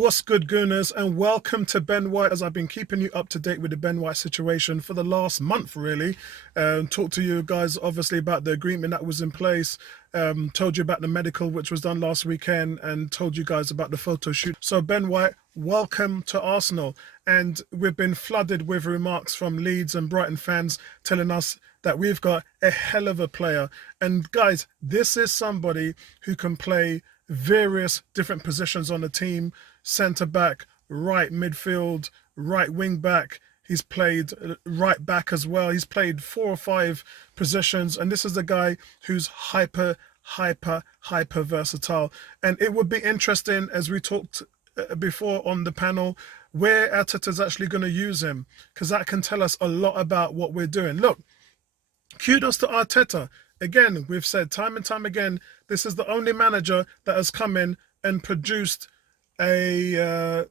What's good, Gooners, and welcome to Ben White. As I've been keeping you up to date with the Ben White situation for the last month, really. Talked to you guys, obviously, about the agreement that was in place. Told you about the medical, which was done last weekend, and told you guys about the photo shoot. So, Ben White, welcome to Arsenal. And we've been flooded with remarks from Leeds and Brighton fans telling us that we've got a hell of a player. And guys, this is somebody who can play various different positions on the team: centre back, right midfield, right wing back. He's played right back as well. He's played 4 or 5 positions, and this is a guy who's hyper versatile. And it would be interesting, as we talked before on the panel, where Arteta's actually going to use him, because that can tell us a lot about what we're doing. Look, kudos to Arteta. Again, we've said time and time again, this is the only manager that has come in and produced a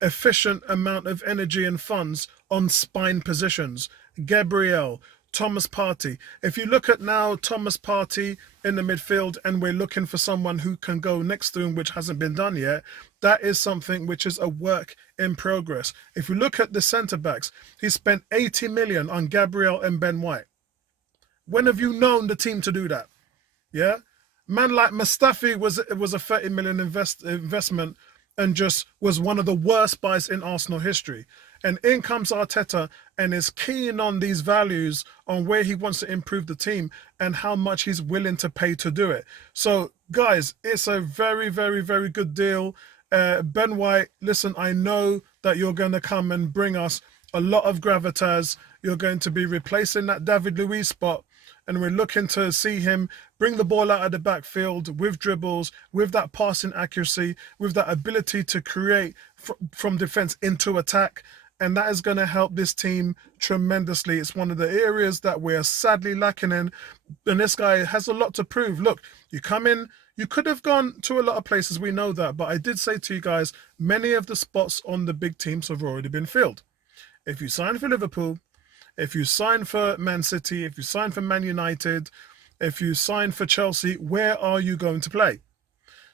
efficient amount of energy and funds on spine positions. Gabriel, Thomas Partey. If you look at now Thomas Partey in the midfield, and we're looking for someone who can go next to him, which hasn't been done yet, that is something which is a work in progress. If you look at the centre backs, he spent 80 million on Gabriel and Ben White. When have you known the team to do that? Yeah, man like Mustafi was a 30 million investment and just was one of the worst buys in Arsenal history. And in comes Arteta and is keen on these values, on where he wants to improve the team and how much he's willing to pay to do it. So, guys, it's a very good deal. Ben White, listen, I know that you're going to come and bring us a lot of gravitas. You're going to be replacing that David Luiz spot, and we're looking to see him bring the ball out of the backfield with dribbles, with that passing accuracy, with that ability to create from defense into attack. And that is going to help this team tremendously. It's one of the areas that we're sadly lacking in. And this guy has a lot to prove. Look, you come in, you could have gone to a lot of places, we know that. But I did say to you guys, many of the spots on the big teams have already been filled. If you sign for Liverpool, if you sign for Man City, if you sign for Man United, if you sign for Chelsea, where are you going to play?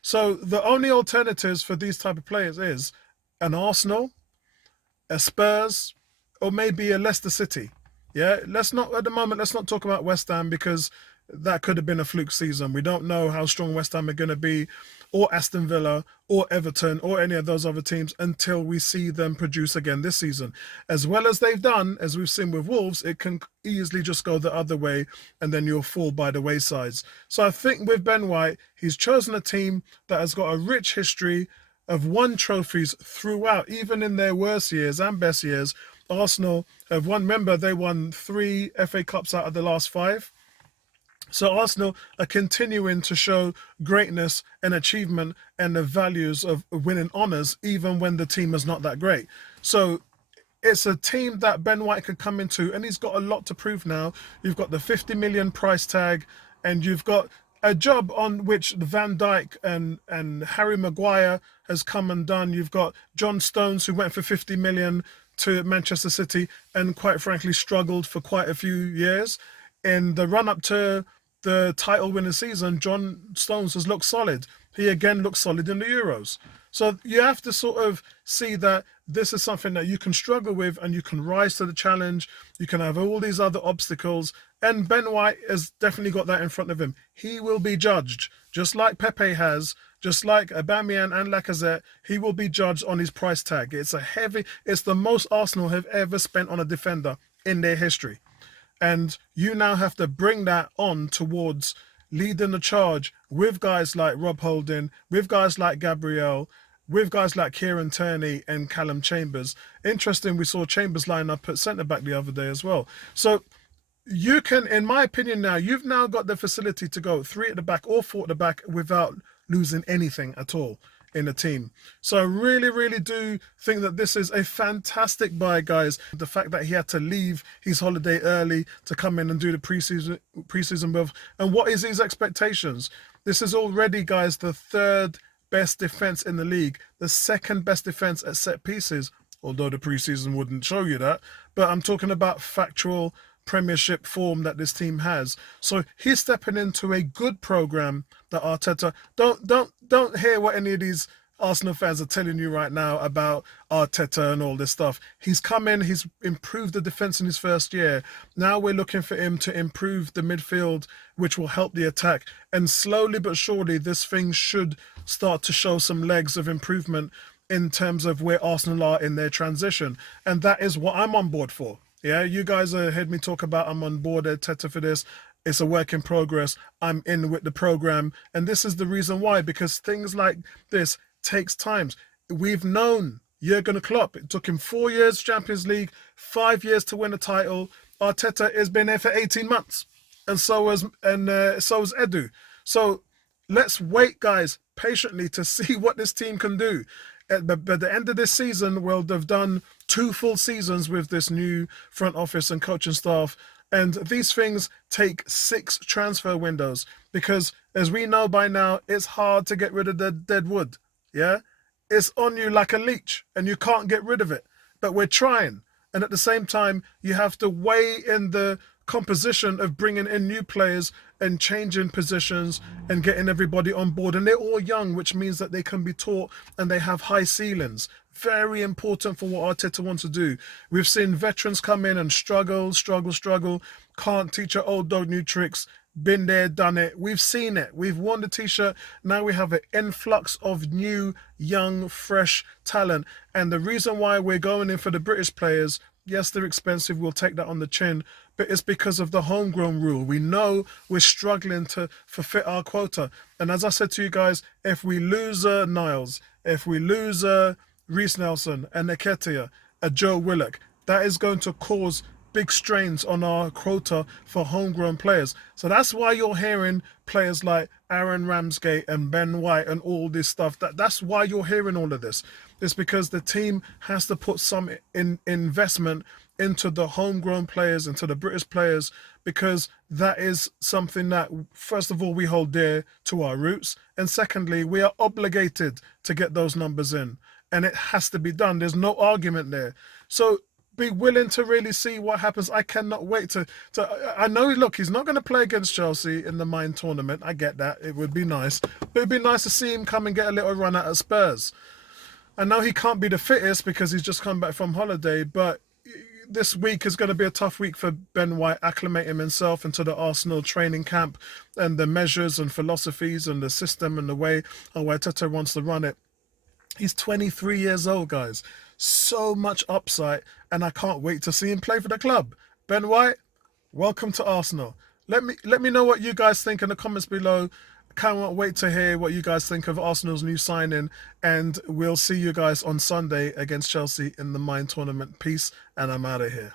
So the only alternatives for these type of players is an Arsenal, a Spurs, or maybe a Leicester City. Yeah, let's not talk about West Ham, because that could have been a fluke season. We don't know how strong West Ham are going to be, or Aston Villa, or Everton, or any of those other teams, until we see them produce again this season. As well as they've done, as we've seen with Wolves, it can easily just go the other way, and then you'll fall by the waysides. So I think with Ben White, he's chosen a team that has got a rich history of won trophies throughout, even in their worst years and best years. Arsenal have won, remember, they won 3 FA Cups out of the last 5. So Arsenal are continuing to show greatness and achievement and the values of winning honours, even when the team is not that great. So it's a team that Ben White could come into, and he's got a lot to prove now. You've got the 50 million price tag, and you've got a job on which Van Dijk and Harry Maguire has come and done. You've got John Stones, who went for 50 million to Manchester City and quite frankly struggled for quite a few years. In the run-up to the title-winning season, John Stones has looked solid. He again looks solid in the Euros. So you have to sort of see that this is something that you can struggle with and you can rise to the challenge. You can have all these other obstacles. And Ben White has definitely got that in front of him. He will be judged, just like Pepe has, just like Aubameyang and Lacazette. He will be judged on his price tag. It's the most Arsenal have ever spent on a defender in their history. And you now have to bring that on towards leading the charge with guys like Rob Holding, with guys like Gabriel, with guys like Kieran Tierney and Callum Chambers. Interesting, we saw Chambers line up at centre-back the other day as well. So you can, in my opinion now, you've now got the facility to go 3 at the back or 4 at the back without losing anything at all in the team. So I really do think that this is a fantastic buy, guys. The fact that he had to leave his holiday early to come in and do the preseason with, and what is his expectations? This is already, guys, the 3rd best defense in the league, the 2nd best defense at set pieces, although the preseason wouldn't show you that. But I'm talking about factual Premiership form that this team has. So he's stepping into a good program that Arteta, don't hear what any of these Arsenal fans are telling you right now about Arteta and all this stuff. He's come in, he's improved the defense in his first year. Now we're looking for him to improve the midfield, which will help the attack. And slowly but surely, this thing should start to show some legs of improvement in terms of where Arsenal are in their transition. And that is what I'm on board for. Yeah, you guys heard me talk about I'm on board Teta for this. It's a work in progress. I'm in with the program. And this is the reason why, because things like this takes time. We've known Jurgen Klopp. It took him 4 years Champions League, 5 years to win a title. Arteta has been there for 18 months. And so has Edu. So let's wait, guys, patiently to see what this team can do. But by the end of this season, they've done 2 full seasons with this new front office and coaching staff. And these things take 6 transfer windows because, as we know by now, it's hard to get rid of the dead wood. Yeah? It's on you like a leech and you can't get rid of it. But we're trying. And at the same time, you have to weigh in the composition of bringing in new players and changing positions and getting everybody on board. And they're all young, which means that they can be taught and they have high ceilings. Very important for what Arteta wants to do. We've seen veterans come in and struggle, can't teach an old dog new tricks. Been there, done it. We've seen it. We've won the t-shirt. Now we have an influx of new, young, fresh talent. And the reason why we're going in for the British players, yes, they're expensive. We'll take that on the chin. But it's because of the homegrown rule. We know we're struggling to fulfill our quota. And as I said to you guys, if we lose Niles, if we lose Reece Nelson, and Nketiah, a Joe Willock, that is going to cause big strains on our quota for homegrown players. So that's why you're hearing players like Aaron Ramsgate and Ben White and all this stuff. That's why you're hearing all of this. It's because the team has to put some investment into the homegrown players, into the British players, because that is something that, first of all, we hold dear to our roots. And secondly, we are obligated to get those numbers in. And it has to be done. There's no argument there. So be willing to really see what happens. I cannot wait to I know, look, he's not going to play against Chelsea in the Mine tournament. I get that. It would be nice. But it'd be nice to see him come and get a little run at Spurs. I know he can't be the fittest because he's just come back from holiday, but this week is going to be a tough week for Ben White acclimating himself into the Arsenal training camp and the measures and philosophies and the system and the way Arteta wants to run it. He's 23 years old, guys. So much upside, and I can't wait to see him play for the club. Ben White, welcome to Arsenal. Let me know what you guys think in the comments below. Can't wait to hear what you guys think of Arsenal's new signing, and we'll see you guys on Sunday against Chelsea in the Mine tournament. Peace, and I'm out of here.